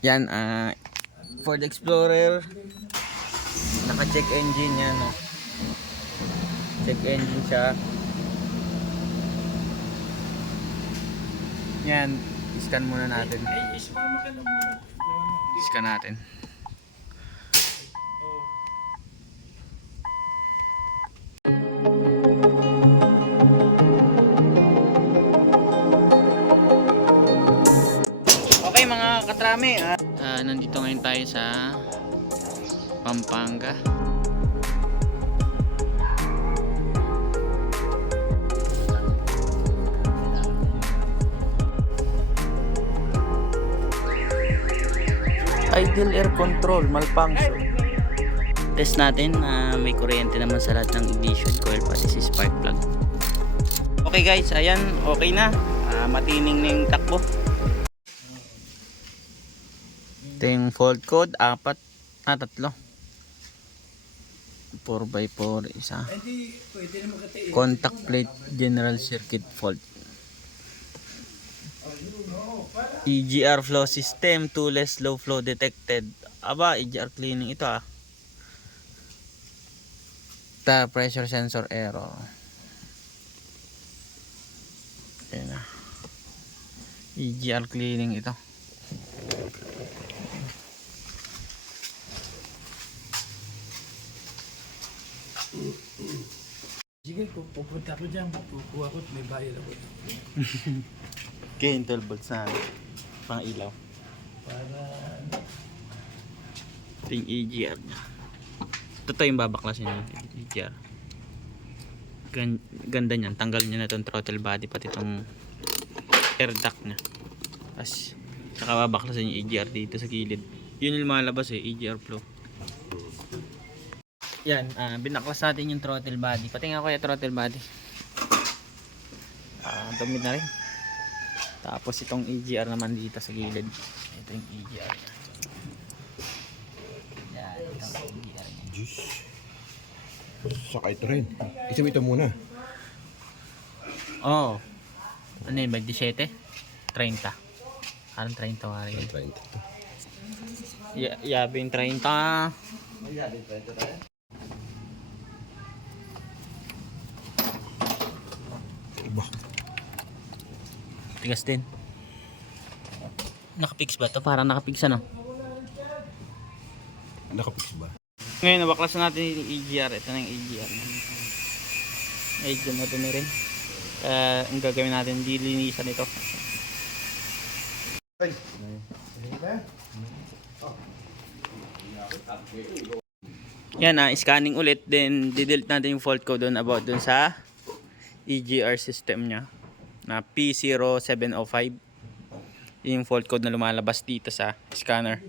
Yan, Ford Explorer. Naka-check engine yan, no? Check engine siya. Yan, scan muna natin. Scan natin. Okay mga katrami, nandito ngayon tayo sa Pampanga. Idle air control malfunction. Test natin na may kuryente naman sa lahat ng ignition coil pati si spark plug. Okay guys, ayan, okay na. Matining na yung takbo. Ito yung fault code, 3. 4x4 isa. Contact plate general circuit fault. EGR flow system, toolless low flow detected. Aba, EGR cleaning ito pressure sensor error. Ayan na. EGR cleaning ito. Sige, pupunta ko dyan, kukuha ko, may bayad ako. Okay, 12 volts na pang ilaw. Para... Ito yung EGR nya. Ito yung babaklasin yung EGR. Ganda niyan. Tanggal niya na itong throttle body pati itong air duct nya. Tapos saka babaklasin yung EGR dito sa gilid. Yun yung lumalabas EGR flow. Yan, binaklas natin yung throttle body. Patingin ako yung throttle body. Dumi na rin. Tapos itong EGR naman dito sa gilid. Ito yung EGR nya. Yan, itong EGR nya. Juice. Saka ito rin. Isa mo ito muna. Oo. Ano yun, 27? 30. Parang 30 wari. 30 ito. Yabi yung 30. Iba. Tigas din. Nakapix ba ito? Parang nakapix ano? Nakapix ba? Ngayon nabaklas natin yung EGR. Ito na yung EGR. Medyo madumi rin. Ang gagawin natin, dilinisan ito. Ay. Yan, scanning ulit. Then didelete natin yung fault code doon about doon sa EGR system nya na P0705. Yung fault code na lumalabas dito sa scanner.